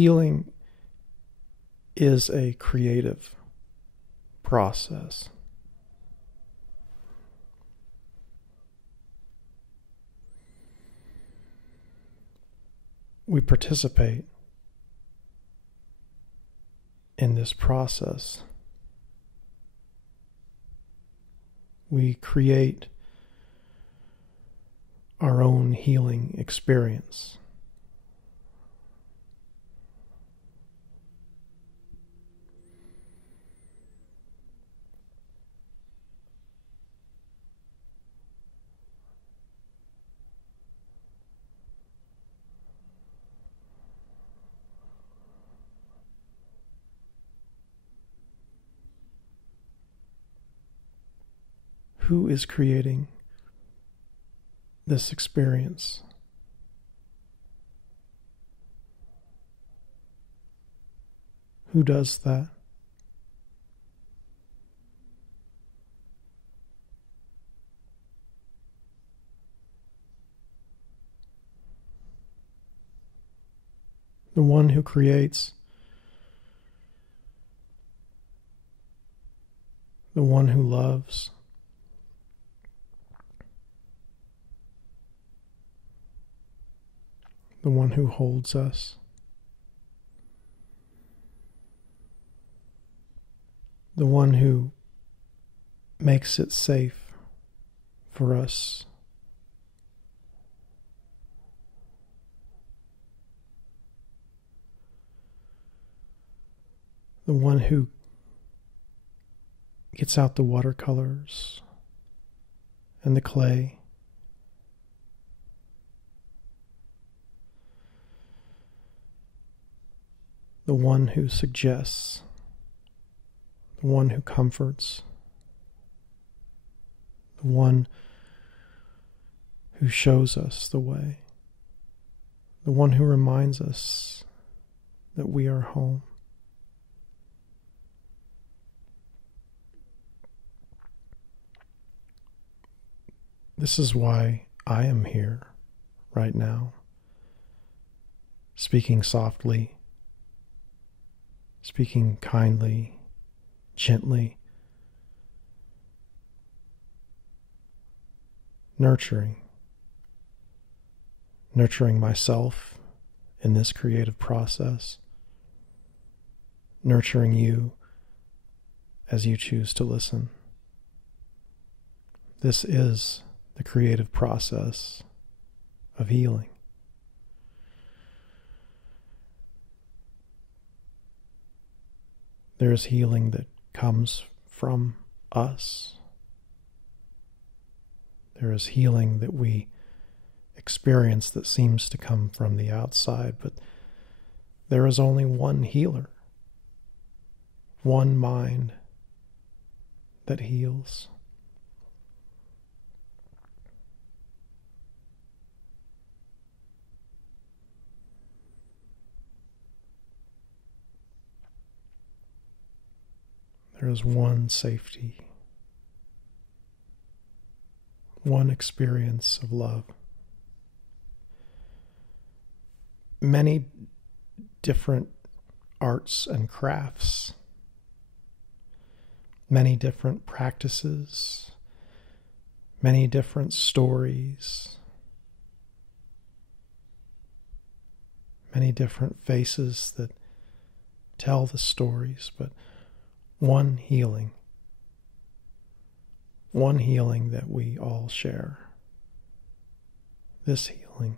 Healing is a creative process. We participate in this process. We create our own healing experience. Who is creating this experience? Who does that? The one who creates, the one who loves, the one who holds us, the one who makes it safe for us the one who gets out the watercolors and the clay, the one who suggests, the one who comforts, the one who shows us the way, the one who reminds us that we are home. This is why I am here right now, speaking softly, speaking kindly, gently, nurturing myself in this creative process, nurturing you as you choose to listen. This is the creative process of healing. There is healing that comes from us. There is healing that we experience that seems to come from the outside, but there is only one healer, one mind that heals. There is one safety, one experience of love. Many different arts and crafts, many different practices, many different stories, many different faces that tell the stories, but one healing that we all share. This healing.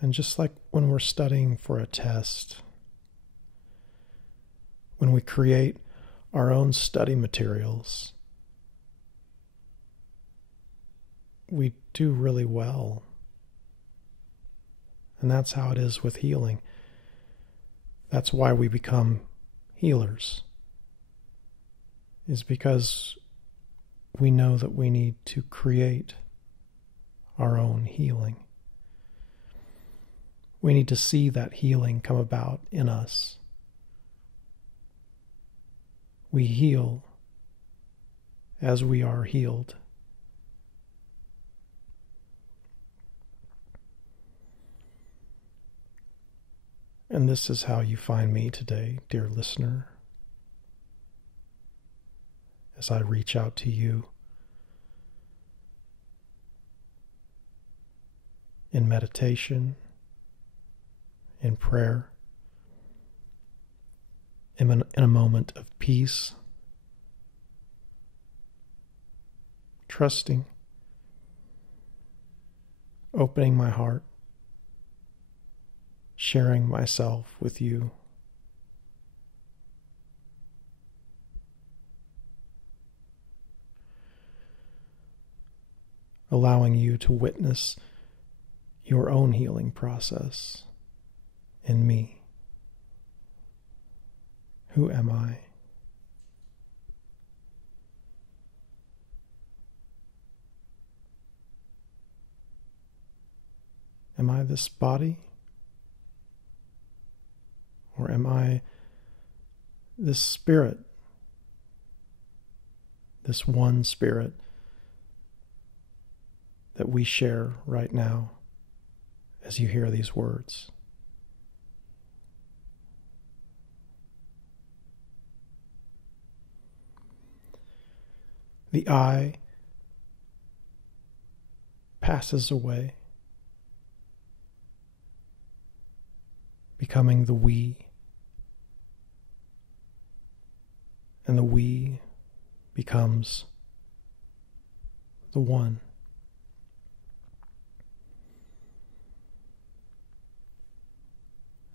And just like when we're studying for a test, when we create our own study materials, we do really well. And that's how it is with healing. That's why we become healers, is because we know that we need to create our own healing. We need to see that healing come about in us. We heal as we are healed. And this is how you find me today, dear listener, as I reach out to you in meditation, in prayer, in a moment of peace, trusting, opening my heart, sharing myself with you. Allowing you to witness your own healing process in me. Who am I? Am I this body? Or am I this spirit? This one spirit that we share right now as you hear these words. The I passes away, becoming the we, and the we becomes the one.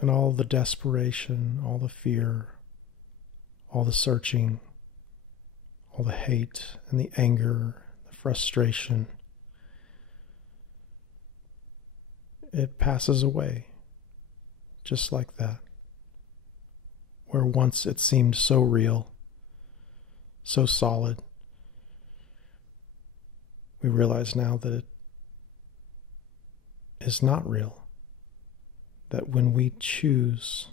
And all the desperation, all the fear, all the searching, all the hate and the anger, the frustration, it passes away just like that. Where once it seemed so real, so solid, we realize now that it is not real. That when we choose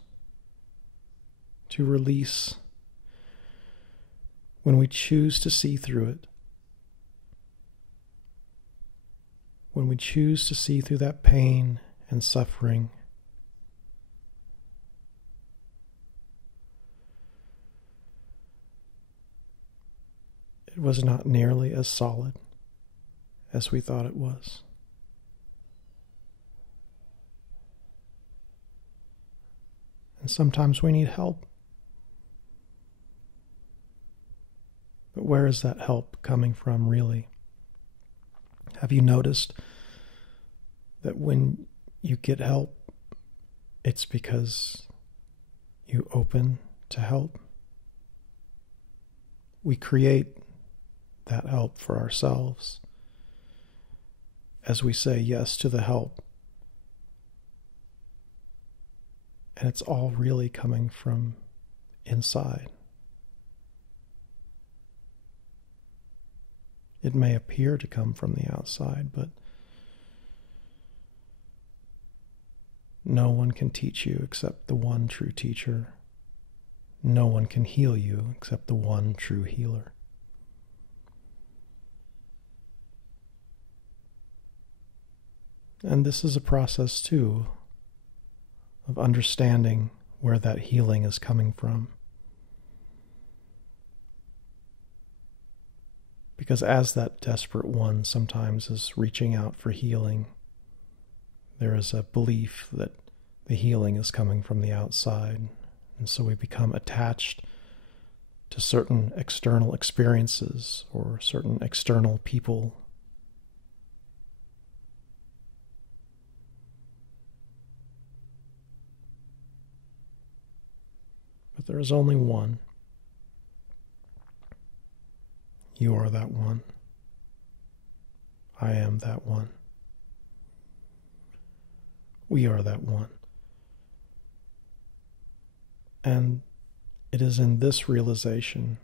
to release, when we choose to see through it, when we choose to see through that pain and suffering, it was not nearly as solid as we thought it was. And sometimes we need help. But where is that help coming from, really? Have you noticed that when you get help, it's because you open to help? We create that help for ourselves as we say yes to the help. And it's all really coming from inside. It may appear to come from the outside, but no one can teach you except the one true teacher. No one can heal you except the one true healer. And this is a process too, of understanding where that healing is coming from. Because as that desperate one sometimes is reaching out for healing, there is a belief that the healing is coming from the outside. And so we become attached to certain external experiences or certain external people. But there is only one. You are that one. I am that one. We are that one. And it is in this realization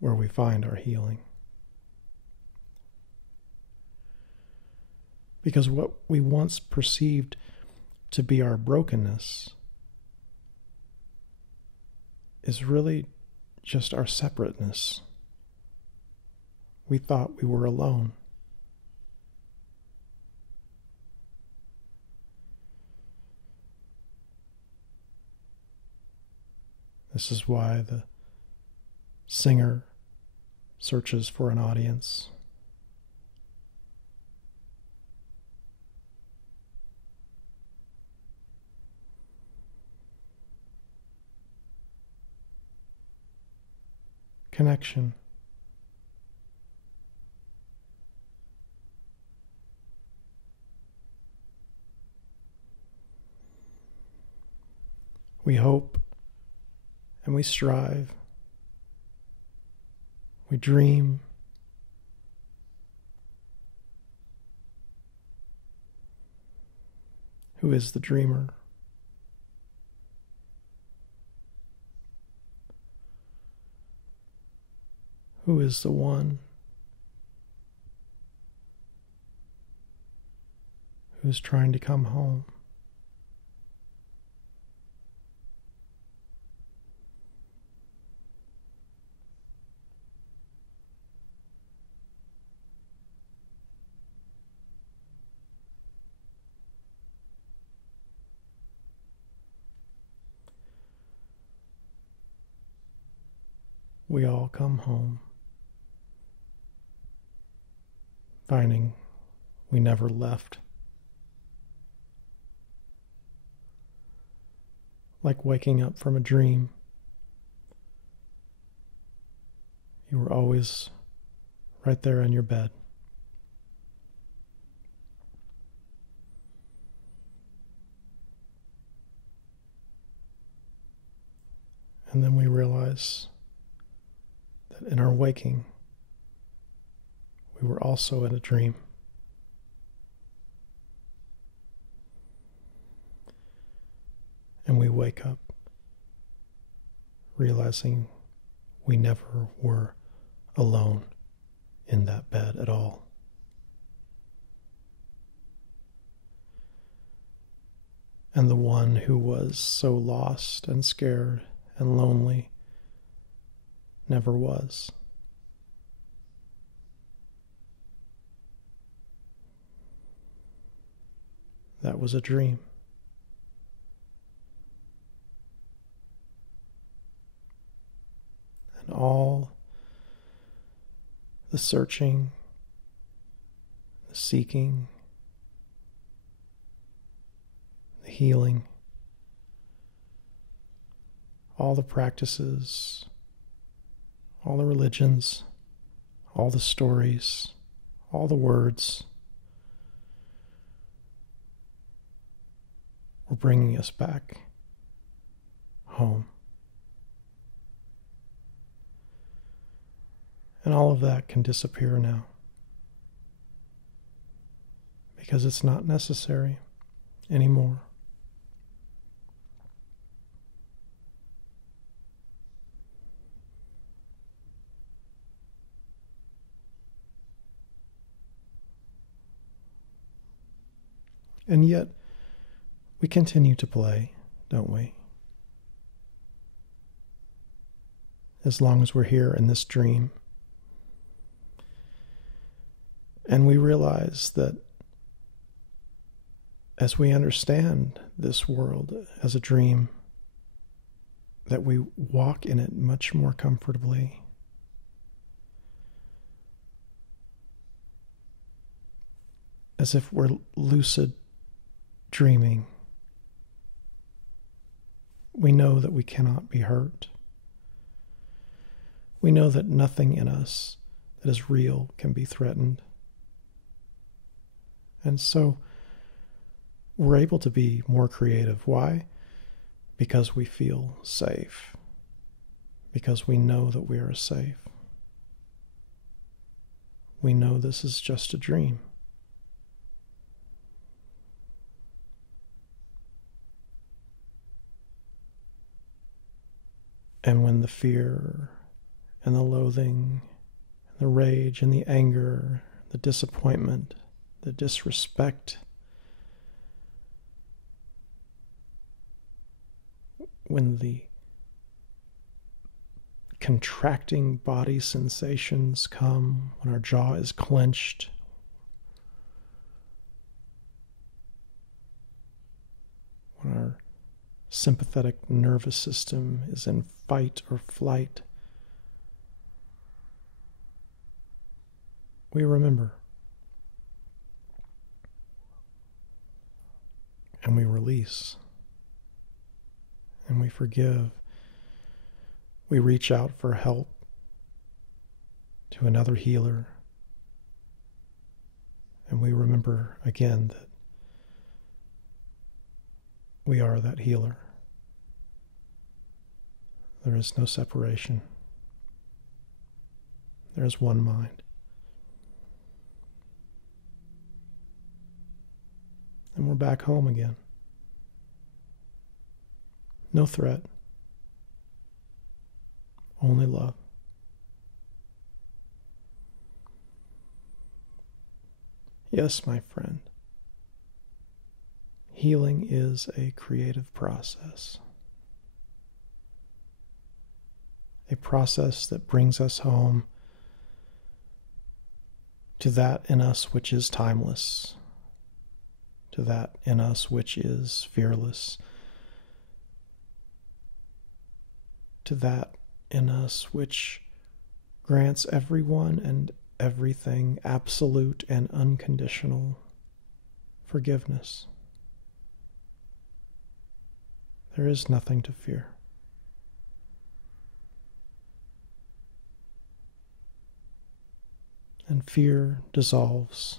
where we find our healing. Because what we once perceived to be our brokenness is really just our separateness. We thought we were alone. This is why the singer searches for an audience. Connection. We hope and we strive. We dream. Who is the dreamer? Who is the one who's trying to come home? We all come home, finding we never left. Like waking up from a dream. You were always right there in your bed. And then we realize that in our waking, we were also in a dream. And we wake up realizing we never were alone in that bed at all. And the one who was so lost and scared and lonely never was. That was a dream. And all the searching, the seeking, the healing, all the practices, all the religions, all the stories, all the words were bringing us back home. And all of that can disappear now because it's not necessary anymore. And yet, we continue to play, don't we? As long as we're here in this dream. And we realize that as we understand this world as a dream, that we walk in it much more comfortably. As if we're lucid dreaming. We know that we cannot be hurt. We know that nothing in us that is real can be threatened. And so we're able to be more creative. Why? Because we feel safe. Because we know that we are safe. We know this is just a dream. And when the fear and the loathing and the rage and the anger, the disappointment, the disrespect, when the contracting body sensations come, when our jaw is clenched, when our sympathetic nervous system is in fight or flight, we remember and we release and we forgive. We reach out for help to another healer, and we remember again that we are that healer. There is no separation. There is one mind. And we're back home again. No threat. Only love. Yes, my friend. Healing is a creative process. A process that brings us home to that in us which is timeless, to that in us which is fearless, to that in us which grants everyone and everything absolute and unconditional forgiveness. There is nothing to fear. And fear dissolves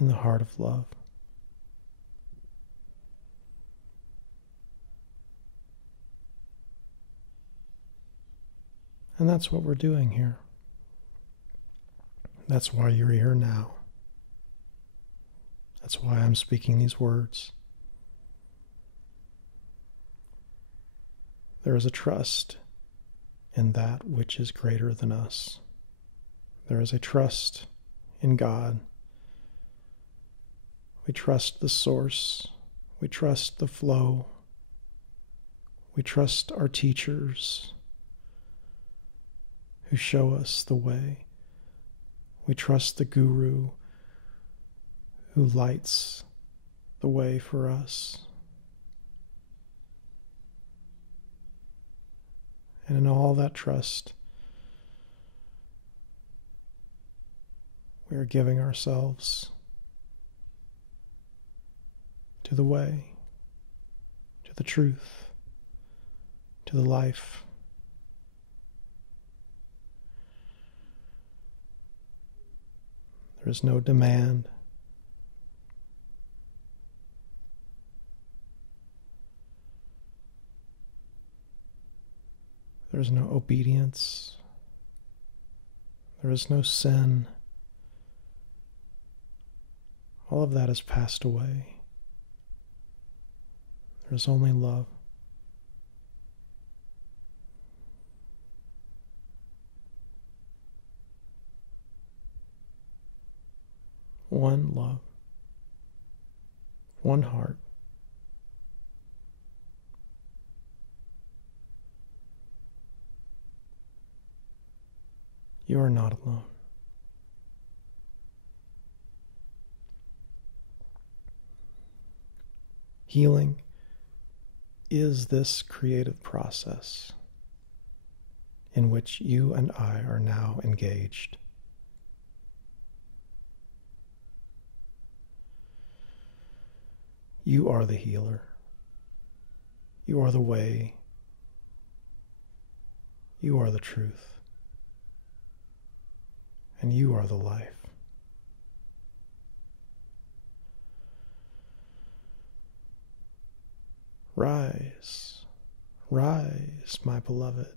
in the heart of love. And that's what we're doing here. That's why you're here now. That's why I'm speaking these words. There is a trust in that which is greater than us. There is a trust in God. We trust the source. We trust the flow. We trust our teachers who show us the way. We trust the guru who lights the way for us. And in all that trust, we are giving ourselves to the way, to the truth, to the life. There is no demand. There is no obedience. There is no sin. All of that has passed away. There is only love. One love. One heart. You are not alone. Healing is this creative process in which you and I are now engaged. You are the healer. You are the way. You are the truth. And you are the life. Rise, rise, my beloved.